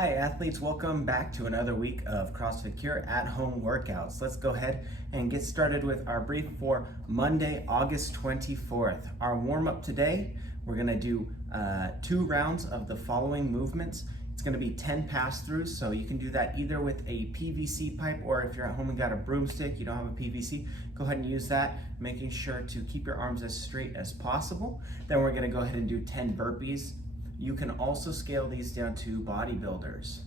Hi athletes, welcome back to another week of CrossFit Cure at-home workouts. Let's go ahead and get started with our brief for Monday, August 24th. Our warm-up today, we're gonna do 2 rounds of the following movements. It's gonna be 10 pass-throughs, so you can do that either with a PVC pipe or if you're at home and got a broomstick, you don't have a PVC, go ahead and use that, making sure to keep your arms as straight as possible. Then we're gonna go ahead and do 10 burpees. You can also scale these down to bodybuilders.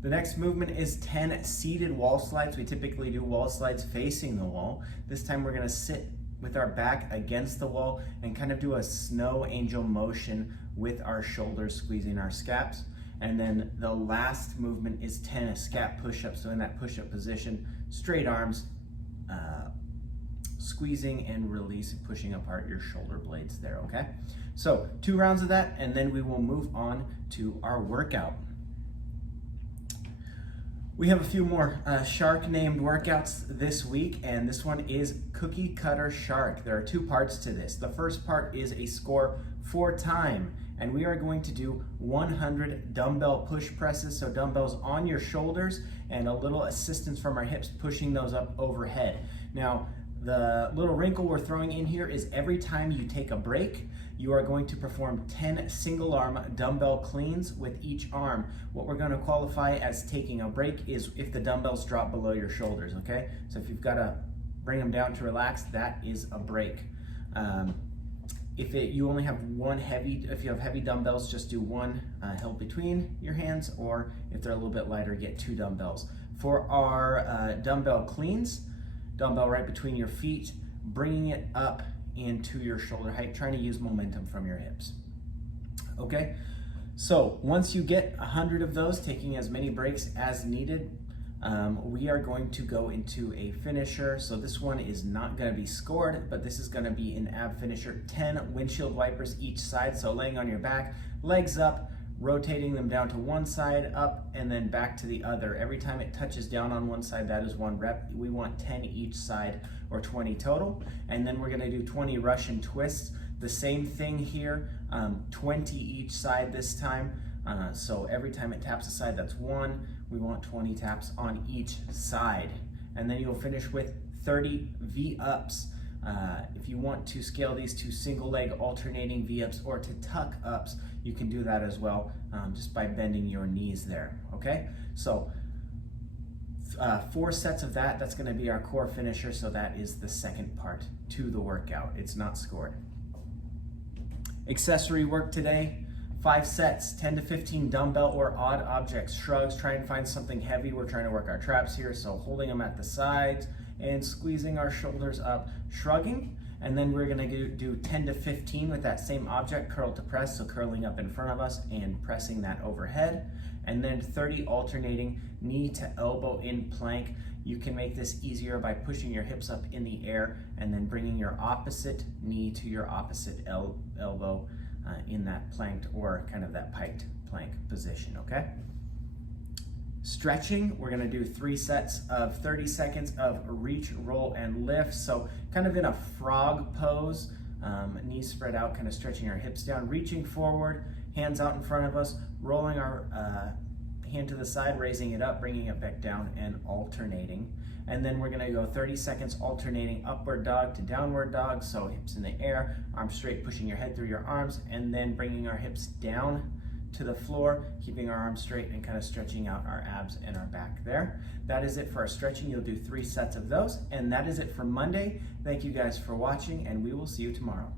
The next movement is 10 seated wall slides. We typically do wall slides facing the wall. This time we're gonna sit with our back against the wall and kind of do a snow angel motion with our shoulders squeezing our scaps. And then the last movement is 10 Scap Push-ups. So in that push-up position, straight arms, squeezing and releasing, pushing apart your shoulder blades there, okay? So 2 rounds of that, and then we will move on to our workout. We have a few more shark named workouts this week, and this one is Cookiecutter Shark. There are 2 parts to this. The first part is a score for time, and we are going to do 100 dumbbell push presses, so dumbbells on your shoulders and a little assistance from our hips pushing those up overhead. Now, the little wrinkle we're throwing in here is every time you take a break, you are going to perform 10 single arm dumbbell cleans with each arm. What we're gonna qualify as taking a break is if the dumbbells drop below your shoulders, okay? So if you've gotta bring them down to relax, that is a break. If you only have if you have heavy dumbbells, just do 1 held between your hands, or if they're a little bit lighter, get 2 dumbbells. For our dumbbell cleans, dumbbell right between your feet, bringing it up into your shoulder height, trying to use momentum from your hips. Okay, so once you get 100 of those, taking as many breaks as needed, we are going to go into a finisher. So this one is not going to be scored, but this is going to be an ab finisher. 10 windshield wipers each side, so laying on your back, legs up, rotating them down to one side, up, and then back to the other. Every time it touches down on one side, that is 1 rep. We want 10 each side, or 20 total. And then we're gonna do 20 Russian twists. The same thing here, 20 each side this time. So every time it taps a side, that's 1. We want 20 taps on each side. And then you'll finish with 30 V-ups. If you want to scale these to single leg alternating V-ups or to tuck ups, you can do that as well, just by bending your knees there, okay? So 4 sets of that, that's gonna be our core finisher, so that is the second part to the workout. It's not scored. Accessory work today, 5 sets, 10 to 15 dumbbell or odd object shrugs. Try and find something heavy. We're trying to work our traps here, so holding them at the sides and squeezing our shoulders up, shrugging. And then we're gonna do 10 to 15 with that same object, curl to press, so curling up in front of us and pressing that overhead. And then 30 alternating knee to elbow in plank. You can make this easier by pushing your hips up in the air and then bringing your opposite knee to your opposite elbow in that planked or kind of that piked plank position, okay? Stretching, we're gonna do 3 sets of 30 seconds of reach, roll, and lift. So kind of in a frog pose, knees spread out, kind of stretching our hips down, reaching forward, hands out in front of us, rolling our hand to the side, raising it up, bringing it back down, and alternating. And then we're gonna go 30 seconds alternating upward dog to downward dog. So hips in the air, arms straight, pushing your head through your arms, and then bringing our hips down to the floor, keeping our arms straight and kind of stretching out our abs and our back there. That is it for our stretching. You'll do 3 sets of those, and that is it for Monday. Thank you guys for watching, and we will see you tomorrow.